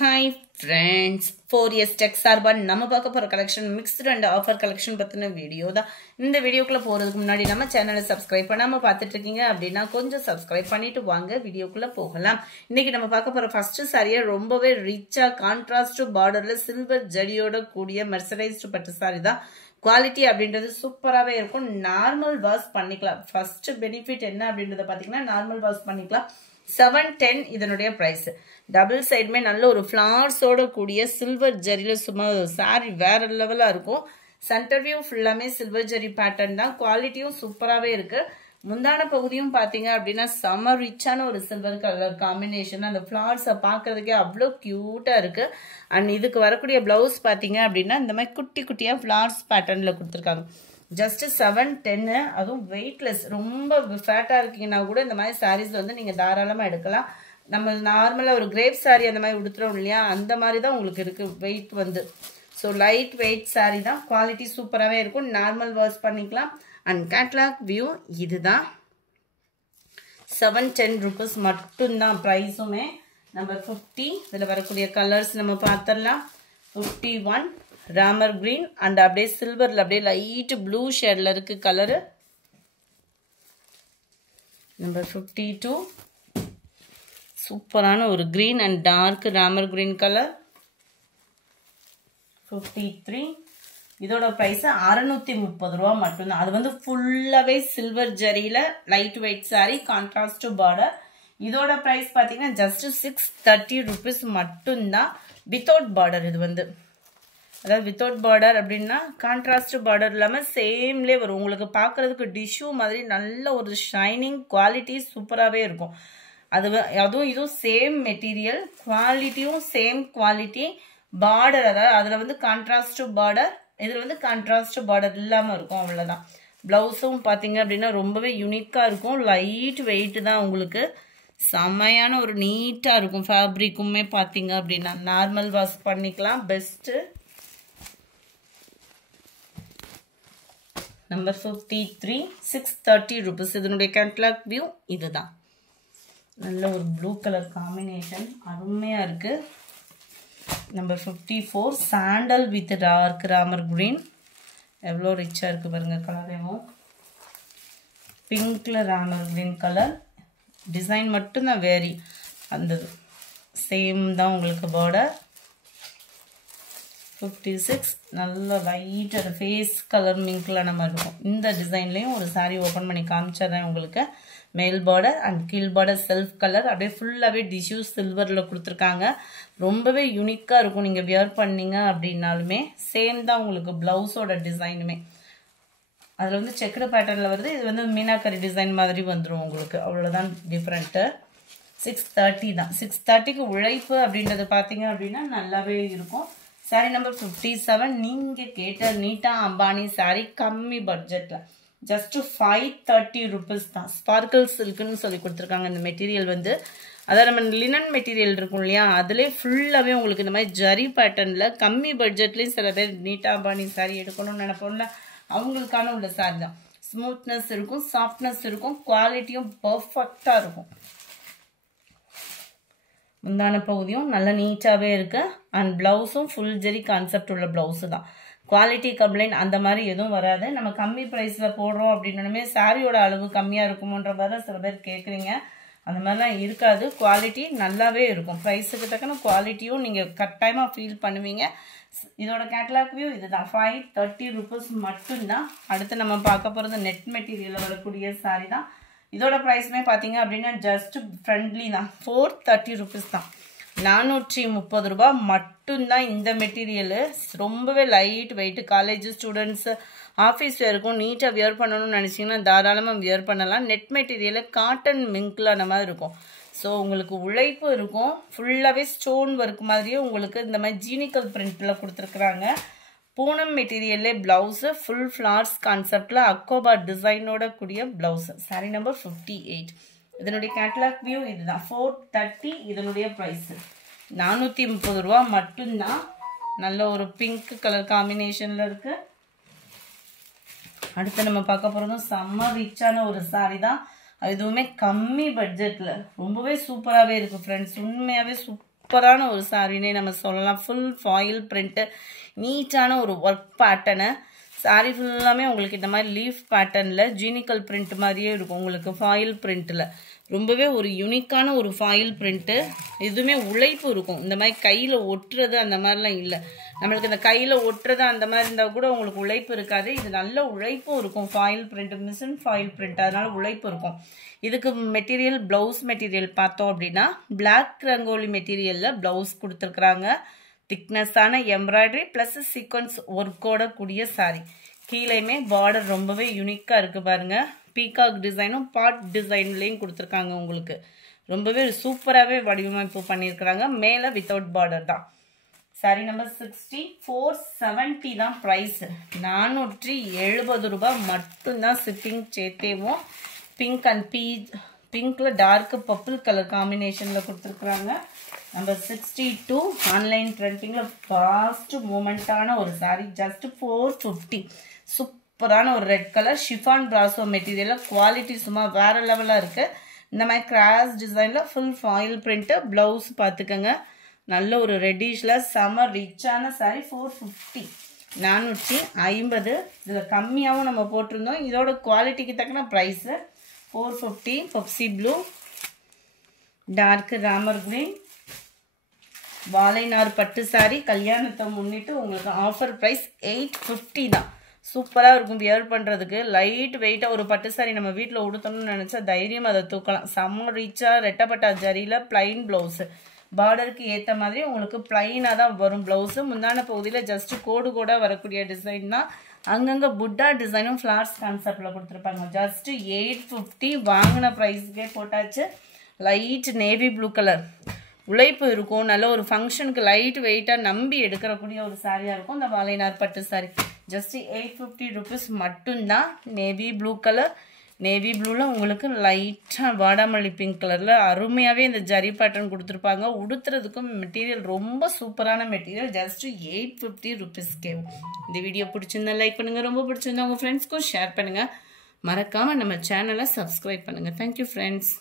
Hi friends, 4S Tech சார்பா நம்ம பார்க்க போற collection mixed and offer collection பத்தின வீடியோ தான். இந்த வீடியோக்குள்ள போறதுக்கு முன்னாடி நம்ம சேனலை சப்ஸ்கிரைப் பண்ணாம பார்த்துட்டு இருக்கீங்க அப்படின்னா கொஞ்சம் சப்ஸ்கிரைப் பண்ணிட்டு வாங்க வீடியோக்குள்ள போகலாம். இன்னைக்கு நம்ம பார்க்க போற ஃபர்ஸ்ட் சாரியை ரொம்பவே ரிச்சா கான்ட்ராஸ்ட் பார்டர்ல சில்வர் ஜரியோட கூடிய மெர்சரைஸ்டு பட்டு சாரி தான். குவாலிட்டி அப்படின்றது சூப்பராகவே இருக்கும். நார்மல் வாஷ் பண்ணிக்கலாம். ஃபர்ஸ்ட் பெனிஃபிட் என்ன அப்படின்றத பார்த்தீங்கன்னா நார்மல் வாஷ் பண்ணிக்கலாம். 710 இதனுடைய பிரைஸ். டபுள் சைடுமே நல்ல ஒரு ஃபிளார்ஸோட கூடிய சில்வர் ஜரியில சும்மா சாரி வேற லெவலா இருக்கும். சென்டர் வியூ ஃபுல்லாமே சில்வர் ஜரி பேட்டர்ன் தான். குவாலிட்டியும் சூப்பராகவே இருக்கு. முந்தான பகுதியும் பார்த்தீங்க அப்படின்னா செம ரிச்சான ஒரு சில்வர் கலர் காம்பினேஷன். அந்த ஃபிளார்ஸை பார்க்கறதுக்கே அவ்வளோ கியூட்டா இருக்கு. அண்ட் இதுக்கு வரக்கூடிய பிளவுஸ் பார்த்தீங்க அப்படின்னா இந்த மாதிரி குட்டி குட்டியா ஃபிளார்ஸ் பேட்டர்ன்ல கொடுத்துருக்காங்க. ஜஸ்ட் 710. அதுவும் வெயிட்லெஸ். ரொம்ப ஃபேட்டா இருக்கீங்கன்னா கூட இந்த மாதிரி சாரீஸ் வந்து நீங்க தாராளமா எடுக்கலாம். நம்ம நார்மலா ஒரு கிரேப் சாரி அந்த மாதிரி உடுத்துறோம் இல்லையா, அந்த மாதிரி தான் உங்களுக்கு இருக்கு வெயிட் வந்து. ஸோ லைட் வெயிட் சாரி தான். குவாலிட்டி சூப்பராகவே இருக்கும். நார்மல் வாஷ் பண்ணிக்கலாம். அண்ட் கேட்லாக் வியூ இதுதான். 710 rupees மட்டும்தான் ப்ரைஸுமே. நம்பர் 50 இதில் வரக்கூடிய கலர்ஸ் நம்ம பார்த்துடலாம். 51 ராமர் கிரீன் அண்ட் அப்படியே சில்வர்ல அப்படியே லைட் ப்ளூ ஷேட்ல இருக்கு கலரு. நம்பர் 52 சூப்பரான ஒரு green and dark Ramar green colour. 53 இதோட பிரைஸ் 630 ரூபா மட்டும்தான். அது வந்து ஃபுல்லாவே சில்வர் ஜரியில light weight saree contrast border. இதோட பிரைஸ் பார்த்தீங்கன்னா ஜஸ்ட் 630 rupees மட்டும்தான். Without border. இது வந்து அதாவது வித்தவுட் பார்டர் அப்படின்னா கான்ட்ராஸ்ட் பார்டர் இல்லாமல் சேம்லேயே வரும். உங்களுக்கு பார்க்கறதுக்கு டிஷ்யூ மாதிரி நல்ல ஒரு ஷைனிங் குவாலிட்டி சூப்பராகவே இருக்கும். அதுவும் இதுவும் சேம் மெட்டீரியல், குவாலிட்டியும் சேம் குவாலிட்டி. பார்டர் அதாவது அதில் வந்து கான்ட்ராஸ்ட் பார்டர், இதில் வந்து கான்ட்ராஸ்ட் பார்டர் இல்லாமல் இருக்கும். அவ்வளோதான். ப்ளவுஸும் பார்த்தீங்க அப்படின்னா ரொம்பவே யூனிக்காக இருக்கும். லைட் வெயிட் தான். உங்களுக்கு செம்மையான ஒரு நீட்டாக இருக்கும். ஃபேப்ரிக்குமே பார்த்தீங்க அப்படின்னா நார்மல் வாஷ் பண்ணிக்கலாம். பெஸ்ட்டு. Number 53 630 rupees. இதனுடைய கேட்லாக் வியூ இதுதான். நல்ல ஒரு ப்ளூ கலர் காம்பினேஷன் அருமையாக இருக்கு. Number 54 sandal with dark Ramar green. எவ்வளோ ரிச்சாக இருக்கு பாருங்க கலரேவும். பிங்க்ல ராமர் கிரீன் கலர். டிசைன் மட்டும்தான் வேரி. அந்த சேம் தான் உங்களுக்கு பார்டர். 56 நல்ல லைட் அது ஃபேஸ் கலர் மிங்க்ல நம்ம இருக்கும். இந்த டிசைன்லையும் ஒரு சாரீ ஓப்பன் பண்ணி காமிச்சிடுறேன் உங்களுக்கு. மேல் பார்டர் அண்ட் கீழ் பார்டர் செல்ஃப் கலர். அப்படியே ஃபுல்லாகவே டிஷ்யூ சில்வரில் கொடுத்துருக்காங்க. ரொம்பவே யூனிக்காக இருக்கும். நீங்கள் வியர் பண்ணீங்க அப்படின்னாலுமே சேம் தான் உங்களுக்கு ப்ளவுஸோட டிசைனுமே. அதில் வந்து செக்குடு பேட்டர்னில் வருது. இது வந்து மீனாக்கரி டிசைன் மாதிரி வந்துடும் உங்களுக்கு. அவ்வளோதான் டிஃப்ரெண்ட்டு. 630 தான். 630க்கு உழைப்பு அப்படின்றது பார்த்தீங்க அப்படின்னா நல்லாவே இருக்கும். சாரி நம்பர் 57 நீங்கள் கேட்ட நீட்டா அம்பானி சாரி கம்மி பட்ஜெட்டில் ஜஸ்ட் 530 rupees தான். ஸ்பார்க்கிள் சில்க்குன்னு சொல்லி கொடுத்துருக்காங்க. இந்த மெட்டீரியல் வந்து அதாவது நம்ம லினன் மெட்டீரியல் இருக்கும் இல்லையா, அதுலேயே ஃபுல்லாகவே உங்களுக்கு இந்த மாதிரி ஜரி பேட்டர்னில் கம்மி பட்ஜெட்லேயும் சில பேர் நீட்டா அம்பானி சாரி எடுக்கணும்னு நினைப்போம்ல, அவங்களுக்கான உள்ள சாரி தான். ஸ்மூத்னஸ் இருக்கும், சாஃப்ட்னஸ் இருக்கும், குவாலிட்டியும் பர்ஃபெக்டாக இருக்கும். முந்தான பகுதியும் நல்ல நீட்டாகவே இருக்கு. அண்ட் பிளவுஸும் ஃபுல் ஜெரி கான்செப்ட் உள்ள பிளவுஸு தான். குவாலிட்டி கம்ப்ளைண்ட் அந்த மாதிரி எதுவும் வராது. நம்ம கம்மி ப்ரைஸில் போடுறோம் அப்படின்னே சாரியோட அளவு கம்மியாக இருக்குமோன்ற மாதிரி சில பேர் கேட்குறீங்க. அந்த மாதிரிலாம் இருக்காது. குவாலிட்டி நல்லாவே இருக்கும். ப்ரைஸுக்கு தக்கன குவாலிட்டியும் நீங்கள் கட்டாயமாக ஃபீல் பண்ணுவீங்க. இதோட கேட்லாக் வியூ இதுதான். 530 rupees மட்டும்தான். அடுத்து நம்ம பார்க்க போகிறது நெட் மெட்டீரியலில் வரக்கூடிய சாரி தான். இதோட ப்ரைஸுமே பார்த்தீங்க அப்படின்னா ஜஸ்ட் ஃப்ரெண்ட்லி தான். 430 rupees தான். 430 ரூபா மட்டும்தான் இந்த மெட்டீரியலு. ரொம்பவே light weight. College students office வேருக்கும் நீட்டாக வியர் பண்ணணும்னு நினச்சிங்கன்னா தாராளமாக வியர் பண்ணலாம். நெட் மெட்டீரியலு காட்டன் மிங்க்ல அந்த மாதிரி இருக்கும். ஸோ உங்களுக்கு உழைப்பு இருக்கும். ஃபுல்லாகவே ஸ்டோன் ஒர்க் மாதிரியே உங்களுக்கு இந்த மாதிரி ஜீனிக்கல் பிரிண்டில் கொடுத்துருக்குறாங்க. பூனம் மெட்டீரியல்லே பிளவுஸு ஃபுல் ஃப்ளார்ஸ் கான்செப்டில் அக்கோபா டிசைனோட கூடிய பிளவுஸு. Sorry number 58. இதனுடைய கேட்லாக் வியூ இதுதான். 430 இதனுடைய ப்ரைஸு. 430 ரூபா மட்டும்தான். நல்ல ஒரு பிங்க் கலர் காம்பினேஷனில் இருக்கு. அடுத்து நம்ம பார்க்க போகிறதும் செம்ம ரிச்சான ஒரு சாரி தான். அதுவுமே கம்மி பட்ஜெட்டில் ரொம்பவே சூப்பராகவே இருக்குது ஃப்ரெண்ட்ஸ். உண்மையாகவே சூப்பரான ஒரு சாரினே நம்ம சொல்லலாம். ஃபுல் ஃபாயில் பிரிண்ட், நீட்டான ஒரு ஒர்க் பேட்டர்னு. சாரி ஃபுல்லாமே உங்களுக்கு இந்த மாதிரி லீஃப் பேட்டர்னில் ஜீனிக்கல் பிரிண்ட் மாதிரியே இருக்கும் உங்களுக்கு ஃபாயில் பிரிண்ட்டில். ரொம்பவே ஒரு யூனிக்கான ஒரு ஃபாயில் பிரிண்ட்டு. இதுவுமே உழைப்பு இருக்கும். இந்த மாதிரி கையில் ஒட்டுறது அந்த மாதிரிலாம் இல்லை. நம்மளுக்கு இந்த கையில் ஒட்டுறது அந்த மாதிரி இருந்தால் கூட உங்களுக்கு உழைப்பு இருக்காது. இது நல்ல உழைப்பும் இருக்கும். Foil print, machine foil print, அதனால உழைப்பு இருக்கும். இதுக்கு மெட்டீரியல், ப்ளவுஸ் மெட்டீரியல் பார்த்தோம் அப்படின்னா பிளாக் ரங்கோலி மெட்டீரியலில் ப்ளவுஸ் கொடுத்துருக்குறாங்க. திக்னஸான எம்ப்ராய்டரி ப்ளஸ் சீக்வன்ஸ் ஒர்க்கோட கூடிய சாரி. கீழேயுமே பார்டர் ரொம்பவே யூனிக்காக இருக்குது பாருங்கள். பீகாக் டிசைனும் பாட் டிசைன்லேயும் கொடுத்துருக்காங்க உங்களுக்கு. ரொம்பவே சூப்பராகவே வடிவமைப்பு பண்ணியிருக்கிறாங்க. மேலே வித்தவுட் பார்டர் தான். சாரி நம்பர் 60, 470 தான் ப்ரைஸு. 470 ரூபாய் மட்டும்தான் ஷிப்பிங் சேர்த்தேவும். பிங்க் அண்ட் பிங்க்ல டார்க் பர்பிள் கலர் காம்பினேஷனில் கொடுத்துருக்குறாங்க. நம்பர் 62 ஆன்லைன் ட்ரெண்டிங்கில் ஃபாஸ்ட் மூமெண்ட்டான ஒரு சாரி. ஜஸ்ட் 450. சூப்பரான ஒரு ரெட் கலர் ஷிஃபான் பிராசோ மெட்டீரியலில் குவாலிட்டி சும்மா வேறு லெவலாக இருக்குது. இந்த மாதிரி கிராஸ் டிசைனில் ஃபுல் ஃபாயில் பிரிண்ட்டு. ப்ளவுஸ் பார்த்துக்கோங்க, நல்ல ஒரு ரெட்டிஷில் செம ரிச்சான சாரி. 450, 450. இதில் கம்மியாகவும் நம்ம போட்டிருந்தோம். இதோட குவாலிட்டிக்கு தக்கன price 450. Pepsi blue, dark Ramar green, வாழைநார் பட்டு சாரி. கல்யாணத்தை முன்னிட்டு உங்களுக்கு ஆஃபர் ப்ரைஸ் 850 தான். சூப்பராக இருக்கும் வியர் பண்ணுறதுக்கு. லைட் வெயிட்டாக ஒரு பட்டு சாரி நம்ம வீட்டில் உடுத்தணும்னு நினச்சா தைரியம் அதை தூக்கலாம். செம்ம ரிச்சாக ரெட்டப்பட்டா ஜரியில் பிளைன் ப்ளவுஸு. பார்டருக்கு ஏற்ற மாதிரி உங்களுக்கு பிளைனாக தான் வரும் ப்ளவுஸு. முந்தான பகுதியில் ஜஸ்ட்டு கோடு கூட வரக்கூடிய டிசைன் தான். அங்கங்கே புட்டா டிசைனும் ஃப்ளார்ஸ் கான்செப்டில் கொடுத்துருப்பாங்க. ஜஸ்ட்டு 850 வாங்கின ப்ரைஸுக்கே போட்டாச்சு. லைட் நேவி ப்ளூ கலர் உழைப்பு இருக்கும். நல்ல ஒரு ஃபங்க்ஷனுக்கு லைட் வெயிட்டாக நம்பி எடுக்கிறக்கூடிய ஒரு சாரியாக இருக்கும் இந்த வாழைநார் பட்டு சாரி. ஜஸ்ட்டு 850 ருபீஸ் மட்டும்தான். நேவி ப்ளூ கலர், நேவி ப்ளூவில் உங்களுக்கு லைட்டாக வாடாமல்லி பிங்க் கலரில் அருமையாகவே இந்த ஜரி பேட்டர்ன் கொடுத்துருப்பாங்க. உடுத்துறதுக்கும் மெட்டீரியல் ரொம்ப சூப்பரான மெட்டீரியல். ஜஸ்ட்டு 850 ருபீஸ்க்கே. இந்த வீடியோ பிடிச்சிருந்தா லைக் பண்ணுங்கள், ரொம்ப பிடிச்சிருந்தா உங்கள் ஃப்ரெண்ட்ஸ்க்கும் ஷேர் பண்ணுங்கள். மறக்காமல் நம்ம சேனலை சப்ஸ்கிரைப் பண்ணுங்கள். Thank you friends.